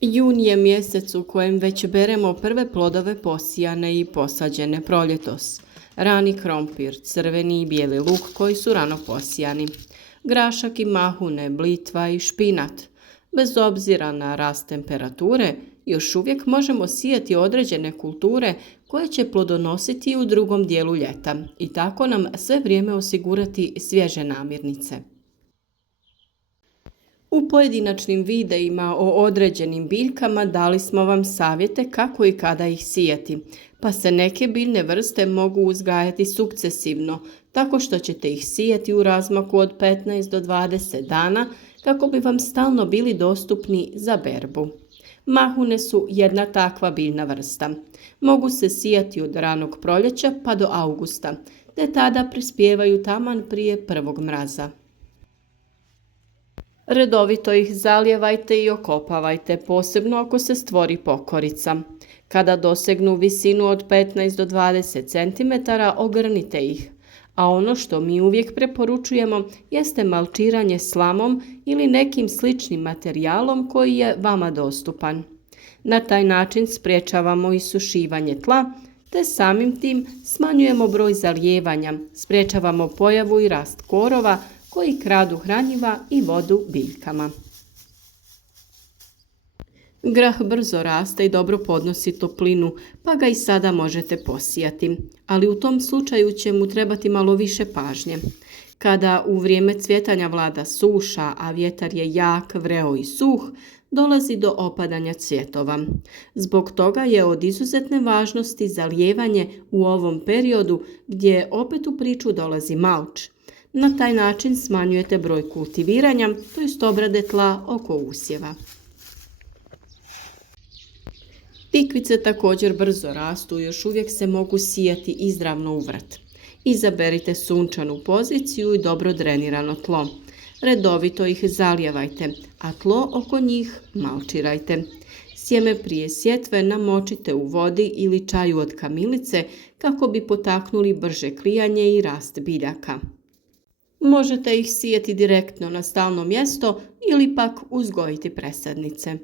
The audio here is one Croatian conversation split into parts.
Jun je mjesec u kojem već beremo prve plodove posijane i posađene proljetos. Rani krompir, crveni i bijeli luk koji su rano posijani, grašak i mahune, blitva i špinat. Bez obzira na rast temperature, još uvijek možemo sijati određene kulture koje će plodonositi u drugom dijelu ljeta i tako nam sve vrijeme osigurati svježe namirnice. U pojedinačnim videima o određenim biljkama dali smo vam savjete kako i kada ih sijati, pa se neke biljne vrste mogu uzgajati sukcesivno, tako što ćete ih sijati u razmaku od 15 do 20 dana kako bi vam stalno bili dostupni za berbu. Mahune su jedna takva biljna vrsta. Mogu se sijati od ranog proljeća pa do augusta, te tada prispijevaju taman prije prvog mraza. Redovito ih zalijevajte i okopavajte, posebno ako se stvori pokorica. Kada dosegnu visinu od 15 do 20 cm, ogrnite ih. A ono što mi uvijek preporučujemo jeste malčiranje slamom ili nekim sličnim materijalom koji je vama dostupan. Na taj način sprječavamo isušivanje tla, te samim tim smanjujemo broj zalijevanja, sprječavamo pojavu i rast korova koji kradu hranjiva i vodu biljkama. Grah brzo raste i dobro podnosi toplinu, pa ga i sada možete posijati, ali u tom slučaju će mu trebati malo više pažnje. Kada u vrijeme cvjetanja vlada suša, a vjetar je jak, vreo i suh, dolazi do opadanja cvjetova. Zbog toga je od izuzetne važnosti zalijevanje u ovom periodu gdje opet u priču dolazi malč. Na taj način smanjujete broj kultiviranja, tj. obrade tla oko usjeva. Tikvice također brzo rastu i još uvijek se mogu sijati izravno u vrt. Izaberite sunčanu poziciju i dobro drenirano tlo. Redovito ih zalijevajte, a tlo oko njih malčirajte. Sjeme prije sjetve namočite u vodi ili čaju od kamilice kako bi potaknuli brže klijanje i rast biljaka. Možete ih sijati direktno na stalno mjesto ili pak uzgojiti presadnice.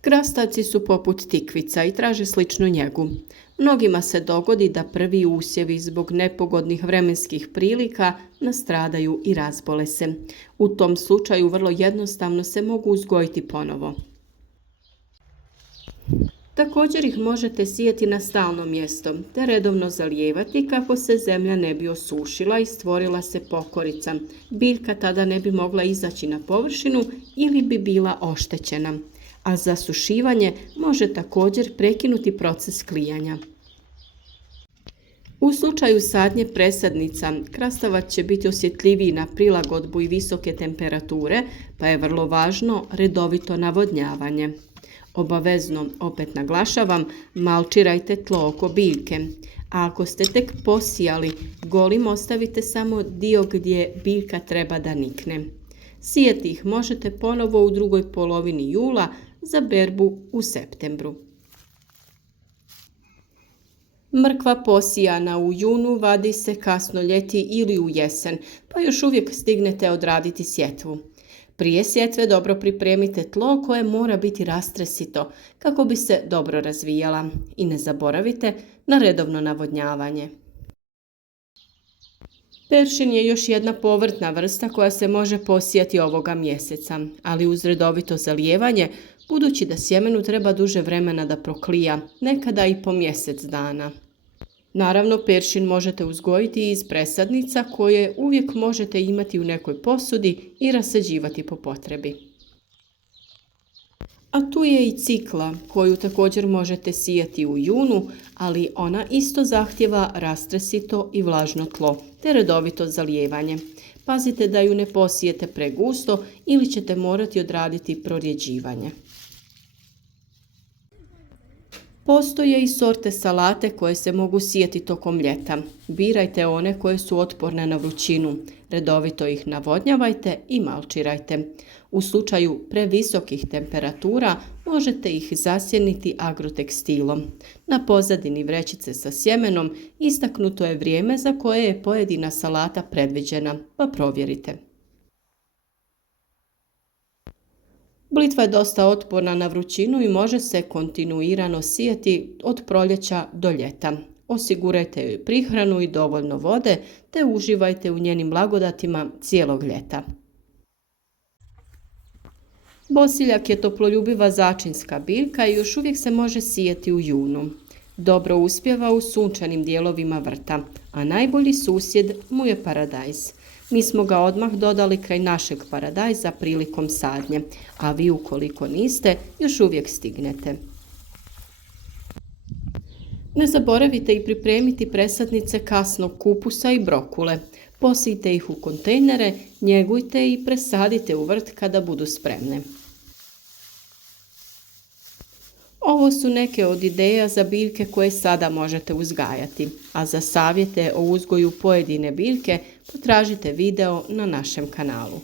Krastavci su poput tikvica i traže sličnu njegu. Mnogima se dogodi da prvi usjevi zbog nepogodnih vremenskih prilika nastradaju i razbole se. U tom slučaju vrlo jednostavno se mogu uzgojiti ponovo. Također ih možete sijati na stalno mjesto te redovno zalijevati kako se zemlja ne bi osušila i stvorila se pokorica. Biljka tada ne bi mogla izaći na površinu ili bi bila oštećena. A zasušivanje može također prekinuti proces klijanja. U slučaju sadnje presadnica, krastavac će biti osjetljiviji na prilagodbu i visoke temperature, pa je vrlo važno redovito navodnjavanje. Obavezno, opet naglašavam, malčirajte tlo oko biljke. A ako ste tek posijali, golim ostavite samo dio gdje biljka treba da nikne. Sijeti ih možete ponovo u drugoj polovini jula za berbu u septembru. Mrkva posijana u junu vadi se kasno ljeti ili u jesen, pa još uvijek stignete odraditi sjetvu. Prije sjetve dobro pripremite tlo koje mora biti rastresito kako bi se dobro razvijala i ne zaboravite na redovno navodnjavanje. Peršin je još jedna povrtna vrsta koja se može posijati ovoga mjeseca, ali uz redovito zalijevanje, budući da sjemenu treba duže vremena da proklija, nekada i po mjesec dana. Naravno, peršin možete uzgojiti iz presadnica koje uvijek možete imati u nekoj posudi i rasađivati po potrebi. A tu je i cikla koju također možete sijati u junu, ali ona isto zahtjeva rastresito i vlažno tlo te redovito zalijevanje. Pazite da ju ne posijete pregusto ili ćete morati odraditi prorjeđivanje. Postoje i sorte salate koje se mogu sijati tokom ljeta. Birajte one koje su otporne na vrućinu. Redovito ih navodnjavajte i malčirajte. U slučaju previsokih temperatura možete ih zasjeniti agrotekstilom. Na pozadini vrećice sa sjemenom istaknuto je vrijeme za koje je pojedina salata predviđena, pa provjerite. Blitva je dosta otporna na vrućinu i može se kontinuirano sijati od proljeća do ljeta. Osigurajte joj prihranu i dovoljno vode te uživajte u njenim blagodatima cijelog ljeta. Bosiljak je toploljubiva začinska biljka i još uvijek se može sijati u junu. Dobro uspijeva u sunčanim dijelovima vrta, a najbolji susjed mu je paradajz. Mi smo ga odmah dodali kraj našeg paradajza prilikom sadnje, a vi ukoliko niste, još uvijek stignete. Ne zaboravite i pripremiti presadnice kasnog kupusa i brokule. Posijte ih u kontejnere, njegujte i presadite u vrt kada budu spremne. Ovo su neke od ideja za biljke koje sada možete uzgajati, a za savjete o uzgoju pojedine biljke potražite video na našem kanalu.